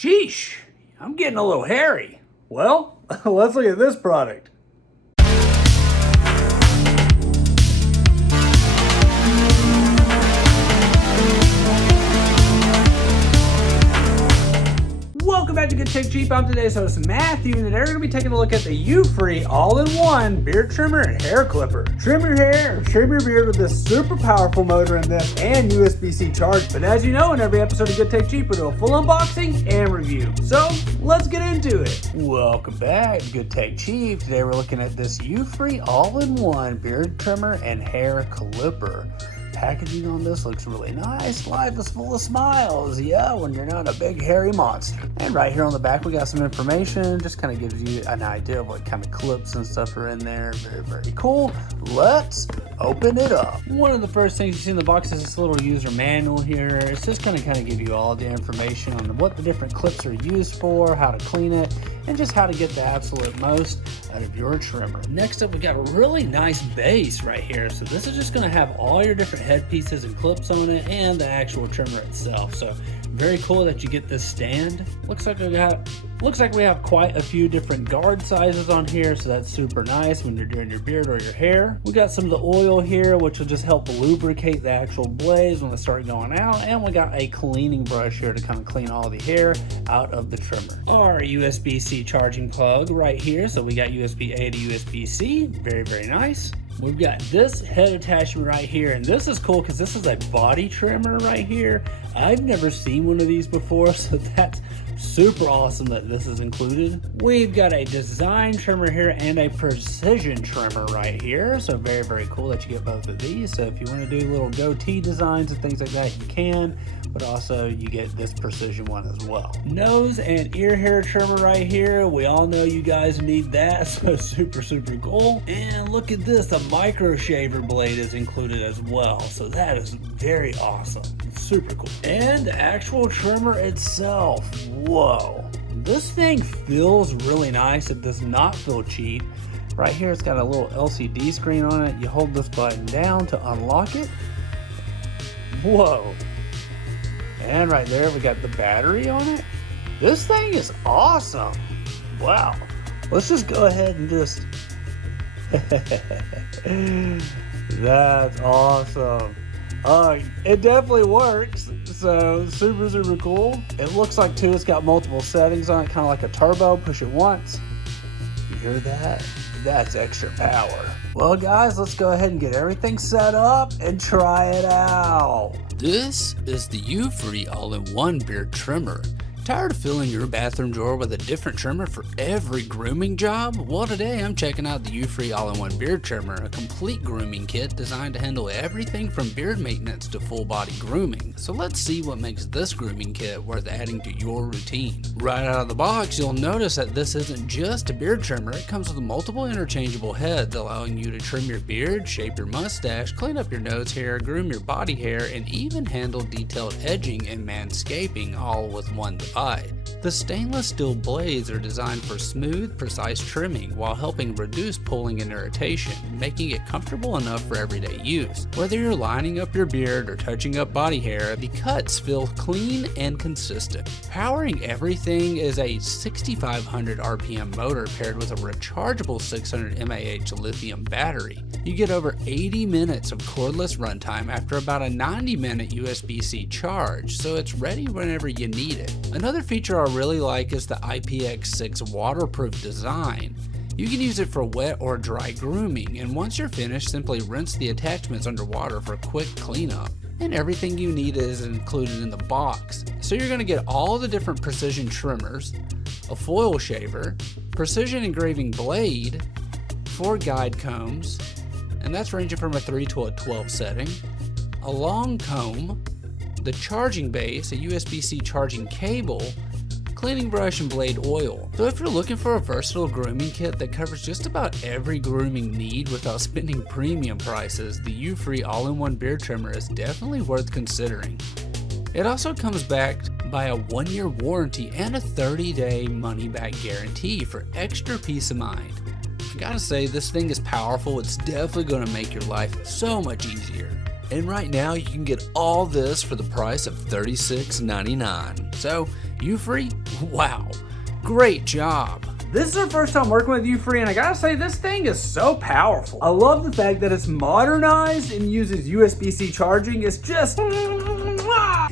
Sheesh, I'm getting a little hairy. Well, let's look at this product. Welcome back to Good Tech Cheap. I'm today's host Matthew, and today we're going to be taking a look at the Ufree All-in-One Beard Trimmer and Hair Clipper. Trim your hair or trim your beard with this super powerful motor in this and USB-C charge. But as you know, in every episode of Good Tech Cheap, we do a full unboxing and review. So let's get into it. Welcome back to Good Tech Cheap. Today we're looking at this Ufree All-in-One Beard Trimmer and Hair Clipper. Packaging on this looks really nice. Life is full of smiles, yeah, when you're not a big hairy monster. And right here on the back we got some information, just kind of gives you an idea of what kind of clips and stuff are in there. Very, very cool. Let's open it up. One of the first things you see in the box is this little user manual here. It's just going to kind of give you all the information on what the different clips are used for, how to clean it, and just how to get the absolute most out of your trimmer. Next up, we got a really nice base right here. So this is just going to have all your different headpieces and clips on it and the actual trimmer itself. So very cool that you get this stand. Looks like we have quite a few different guard sizes on here, so that's super nice when you're doing your beard or your hair. We got some of the oil here, which will just help lubricate the actual blades when they start going out, and we got a cleaning brush here to kind of clean all the hair out of the trimmer. Our USB-C charging plug right here, so we got USB-A to USB-C, very, very nice. We've got this head attachment right here, and this is cool because this is a body trimmer right here. I've never seen one of these before, so that's super awesome that this is included. We've got a design trimmer here and a precision trimmer right here, so very, very cool that you get both of these. So if you want to do little goatee designs and things like that, you can, but also you get this precision one as well. Nose and ear hair trimmer right here. We all know you guys need that, so super, super cool. And look at this, a micro shaver blade is included as well, so that is very awesome. It's super cool. And the actual trimmer itself, whoa, this thing feels really nice. It does not feel cheap. Right here it's got a little LCD screen on it. You hold this button down to unlock it. Whoa. And right there we got the battery on it. This thing is awesome. Wow. Let's just go ahead and just that's awesome. It definitely works, so super, super cool. It looks like too it's got multiple settings on it, kind of like a turbo. Push it once. You hear that? That's extra power. Well guys, let's go ahead and get everything set up and try it out. This is the Ufree All-in-One Beard Trimmer. Tired of filling your bathroom drawer with a different trimmer for every grooming job? Well, today I'm checking out the Ufree All-in-One Beard Trimmer, a complete grooming kit designed to handle everything from beard maintenance to full body grooming. So let's see what makes this grooming kit worth adding to your routine. Right out of the box, you'll notice that this isn't just a beard trimmer. It comes with multiple interchangeable heads, allowing you to trim your beard, shape your mustache, clean up your nose hair, groom your body hair, and even handle detailed edging and manscaping, all with one device. The stainless steel blades are designed for smooth, precise trimming while helping reduce pulling and irritation, making it comfortable enough for everyday use. Whether you're lining up your beard or touching up body hair, the cuts feel clean and consistent. Powering everything is a 6,500 RPM motor paired with a rechargeable 600 mAh lithium battery. You get over 80 minutes of cordless runtime after about a 90-minute USB-C charge, so it's ready whenever you need it. Another feature I really like is the IPX6 waterproof design. You can use it for wet or dry grooming, and once you're finished, simply rinse the attachments underwater for a quick cleanup. And everything you need is included in the box. So you're going to get all the different precision trimmers, a foil shaver, precision engraving blade, 4 guide combs, and that's ranging from a 3 to a 12 setting, a long comb, the charging base, a USB-C charging cable, cleaning brush, and blade oil. So if you're looking for a versatile grooming kit that covers just about every grooming need without spending premium prices, the Ufree All-in-One Beard Trimmer is definitely worth considering. It also comes backed by a 1-year warranty and a 30-day money-back guarantee for extra peace of mind. I gotta say, this thing is powerful. It's definitely gonna make your life so much easier. And right now you can get all this for the price of $36.99. So Ufree? Wow, great job. This is our first time working with Ufree, and I gotta say, this thing is so powerful. I love the fact that it's modernized and uses USB-C charging. It's just,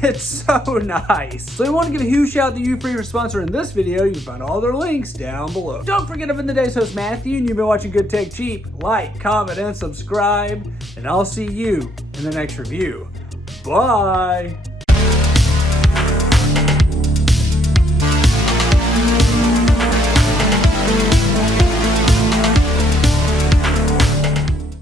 it's so nice. So we want to give a huge shout out to Ufree for sponsoring this video. You can find all their links down below. Don't forget, I've been today's host, Matthew, and you've been watching Good Tech Cheap. Like, comment, and subscribe, and I'll see you in the next review. Bye.